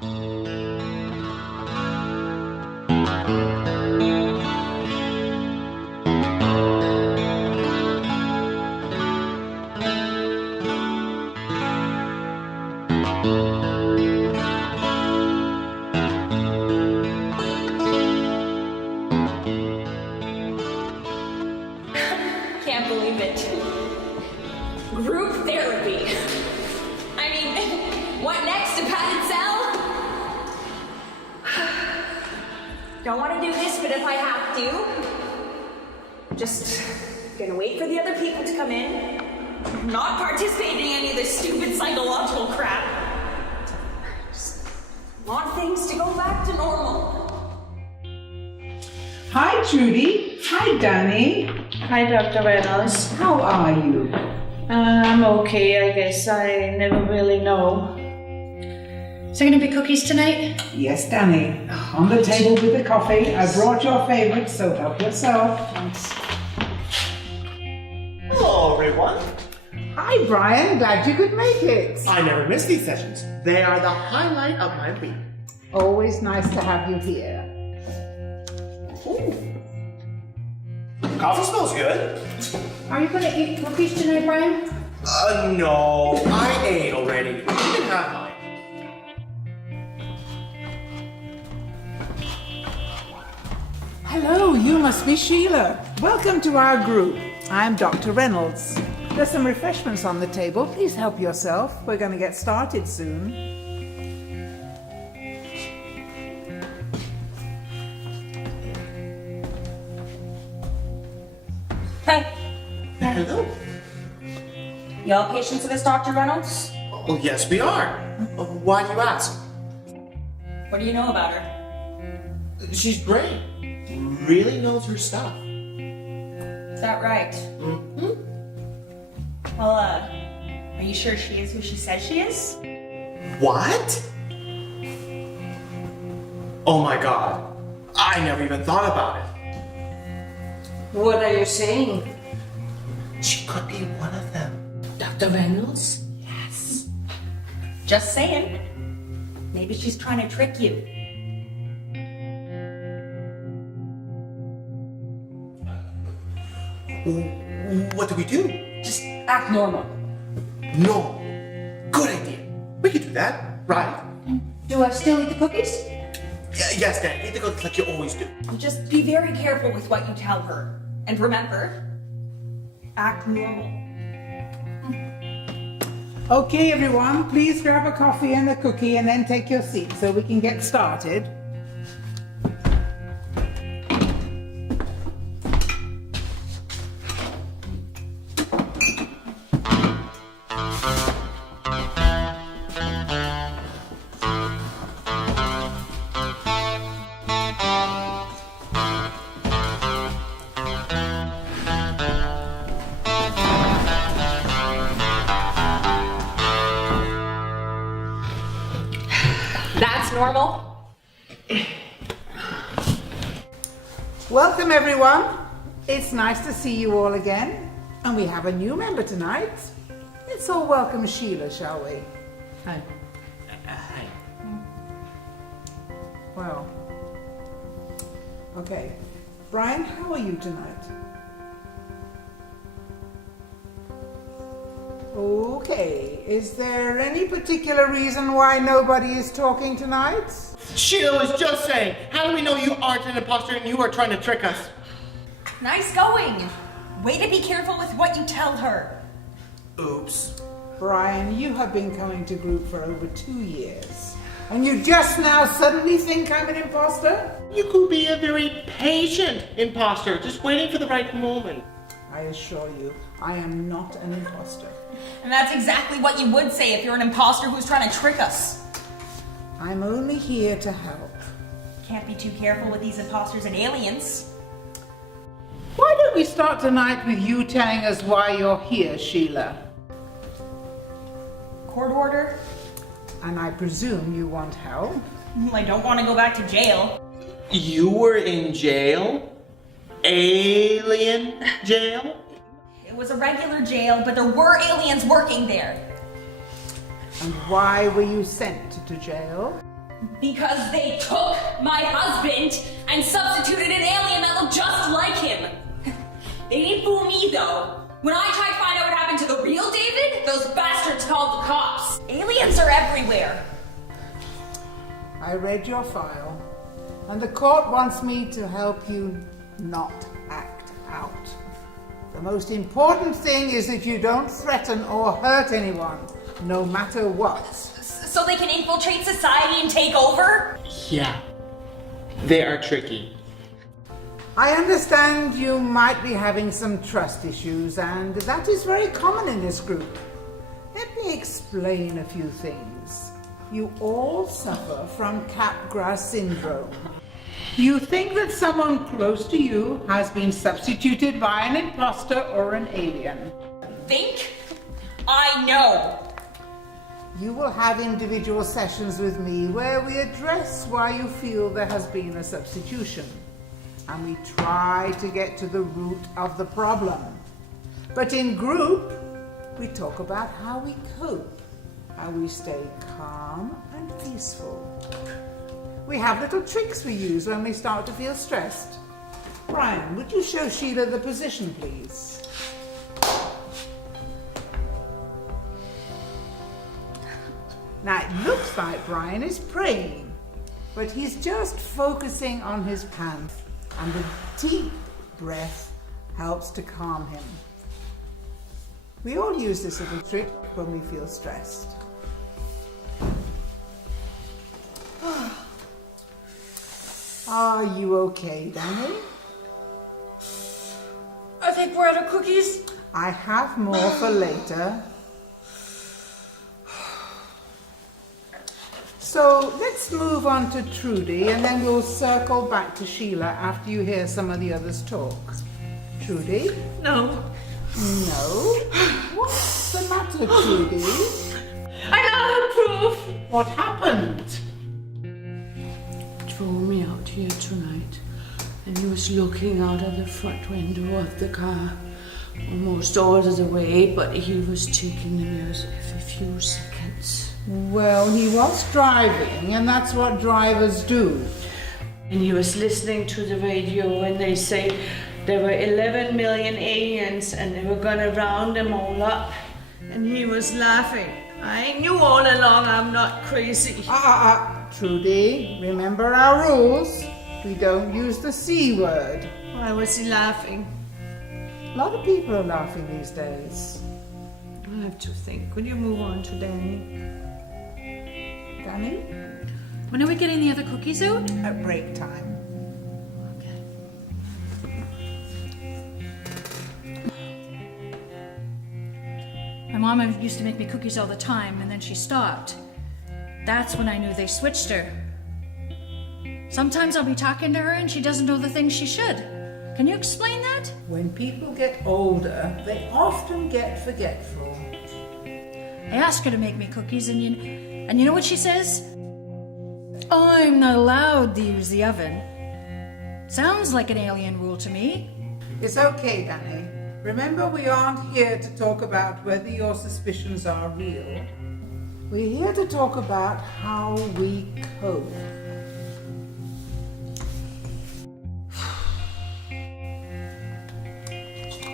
Can't believe it. Group therapy. I mean, what next? A padded cell? Don't want to do this, but if I have to, just gonna wait for the other people to come in. Not participating in any of this stupid psychological crap. Just want things to go back to normal. Hi, Judy. Hi, Danny. Hi, Dr. Reynolds. How are you? I'm okay, I guess. I never really know. Is there going to be cookies tonight? Yes, Danny. On the table with the coffee. I brought your favorite, so help yourself. Thanks. Hello, everyone. Hi, Brian. Glad you could make it. I never miss these sessions. They are the highlight of my week. Always nice to have you here. Ooh. Coffee smells good. Are you going to eat cookies tonight, Brian? No. I ate already. You can have mine. Hello, you must be Sheila. Welcome to our group. I'm Dr. Reynolds. There's some refreshments on the table. Please help yourself. We're going to get started soon. Hey, Hello. y'all patients of this Dr. Reynolds? Oh, yes, we are. Why do you ask? What do you know about her? She's great. Really knows her stuff. Is that right? Mm-hmm. Well, are you sure she is who she says she is? What? Oh my god. I never even thought about it. What are you saying? She could be one of them. Dr. Reynolds? Yes. Just saying. Maybe she's trying to trick you. What do we do? Just act normal. No. Good idea. We could do that, right? Do I still eat the cookies? Yes, Dan. Eat the cookies like you always do. Just be very careful with what you tell her. And remember, act normal. Okay, everyone, please grab a coffee and a cookie and then take your seat so we can get started. That's normal. Welcome, everyone. It's nice to see you all again. And we have a new member tonight. Let's all welcome Sheila, shall we? Hi. Well, okay. Brian, how are you tonight? Okay. Is there any particular reason why nobody is talking tonight? Sheila was just saying, how do we know you aren't an imposter and you are trying to trick us? Nice going. Way to be careful with what you tell her. Oops. Brian, you have been coming to group for over 2 years. And you just now suddenly think I'm an imposter? You could be a very patient imposter, just waiting for the right moment. I assure you, I am not an imposter. And that's exactly what you would say if you're an imposter who's trying to trick us. I'm only here to help. Can't be too careful with these imposters and aliens. Why don't we start tonight with you telling us why you're here, Sheila? Court order? And I presume you want help? I don't want to go back to jail. You were in jail? Alien jail? It was a regular jail, but there were aliens working there. And why were you sent to jail? Because they took my husband and substituted an alien that looked just like him. They didn't fool me though. When I tried to find out what happened to the real David, those bastards called the cops. Aliens are everywhere. I read your file, and the court wants me to help you not act out. The most important thing is that you don't threaten or hurt anyone, no matter what. So they can infiltrate society and take over? Yeah. They are tricky. I understand you might be having some trust issues, and that is very common in this group. Let me explain a few things. You all suffer from Capgras syndrome. You think that someone close to you has been substituted by an impostor or an alien. Think? I know. You will have individual sessions with me where we address why you feel there has been a substitution. And we try to get to the root of the problem. But in group, we talk about how we cope, how we stay calm and peaceful. We have little tricks we use when we start to feel stressed. Brian, would you show Sheila the position, please? Now, it looks like Brian is praying, but he's just focusing on his pants, and the deep breath helps to calm him. We all use this little trick when we feel stressed. Are you okay, Danny? I think we're out of cookies. I have more for later. So let's move on to Trudy, and then we'll circle back to Sheila after you hear some of the others talk. Trudy? No. No? What's the matter, Trudy? I now have proof. What happened? Drove me out here tonight, and he was looking out of the front window of the car almost all of the way, but he was checking the mirrors every few seconds. Well, he was driving, and that's what drivers do. And he was listening to the radio when they say there were 11 million aliens and they were gonna round them all up. And he was laughing. I knew all along I'm not crazy. Trudy, remember our rules. We don't use the C word. Why was he laughing? A lot of people are laughing these days. I have to think. Could you move on to Danny? Danny? When are we getting the other cookies out? At break time. My mom used to make me cookies all the time, and then she stopped. That's when I knew they switched her. Sometimes I'll be talking to her and she doesn't know the things she should. Can you explain that? When people get older, they often get forgetful. I ask her to make me cookies, and you know what she says? I'm not allowed to use the oven. Sounds like an alien rule to me. It's okay, Danny. Remember, we aren't here to talk about whether your suspicions are real. We're here to talk about how we cope.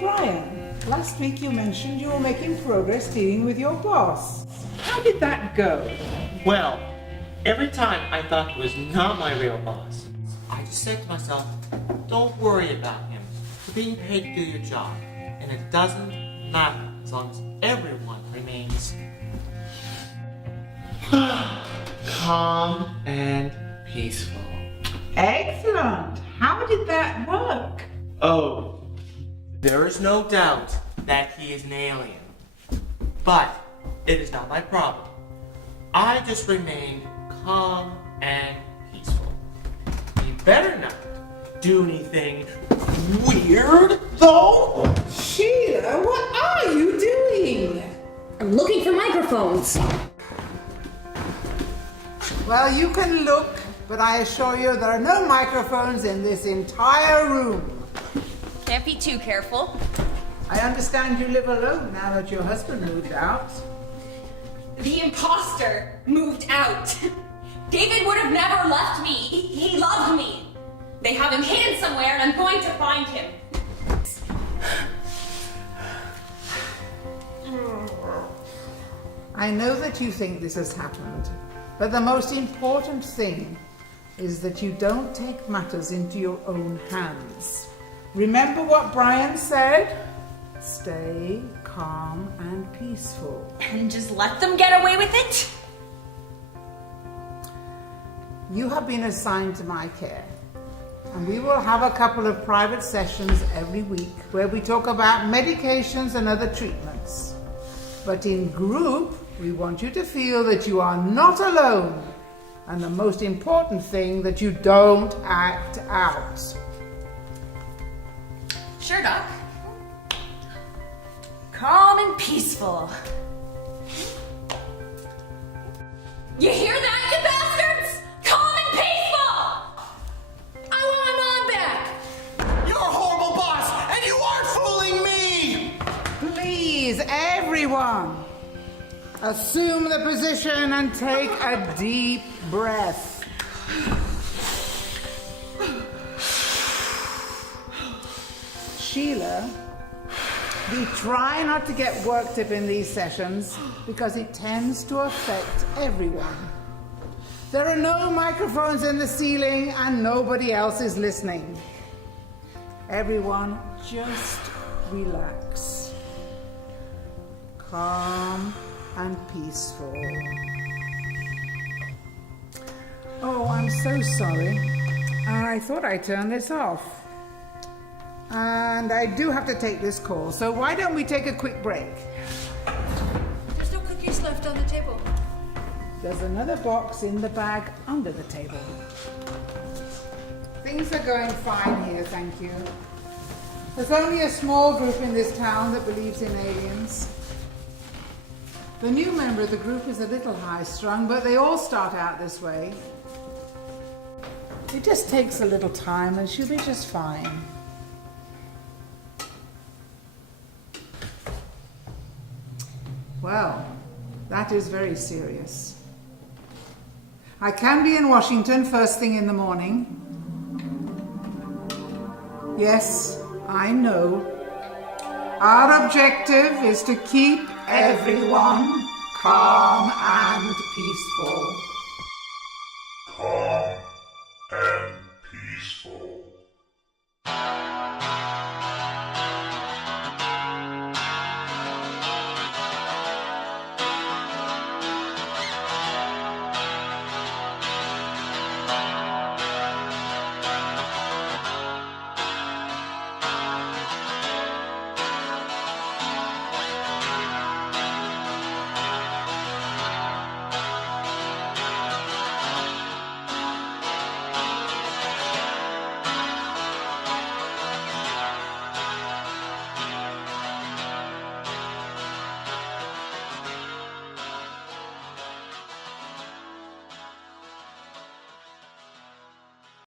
Brian, last week you mentioned you were making progress dealing with your boss. How did that go? Well, every time I thought he was not my real boss, I just said to myself, don't worry about him. You're being paid to do your job, and it doesn't matter as long as everyone remains calm and peaceful. Excellent. How did that work? Oh, there is no doubt that he is an alien. But it is not my problem. I just remained calm and peaceful. He better not do anything weird, though. Sheila, what are you doing? I'm looking for microphones. Well, you can look, but I assure you there are no microphones in this entire room. Can't be too careful. I understand you live alone now that your husband moved out. The impostor moved out. David would have I know that you think this has happened, but the most important thing is that you don't take matters into your own hands. Remember what Brian said? Stay calm and peaceful. And just let them get away with it? You have been assigned to my care, and we will have a couple of private sessions every week where we talk about medications and other treatments. But in group, we want you to feel that you are not alone, and the most important thing, that you don't act out. Sure, Doc. Calm and peaceful. You hear that, you bastards? Calm and peaceful! I want my mom back! You're a horrible boss, and you are fooling me! Please, everyone, assume the position and take a deep breath. Sheila, we try not to get worked up in these sessions because it tends to affect everyone. There are no microphones in the ceiling and nobody else is listening. Everyone, just relax. Calm and peaceful. Oh, I'm so sorry. I thought I turned this off. And I do have to take this call, so why don't we take a quick break? There's no cookies left on the table. There's another box in the bag under the table. Things are going fine here, thank you. There's only a small group in this town that believes in aliens. The new member of the group is a little high-strung, but they all start out this way. It just takes a little time and she'll be just fine. Well, that is very serious. I can be in Washington first thing in the morning. Yes, I know. Our objective is to keep everyone calm and peaceful.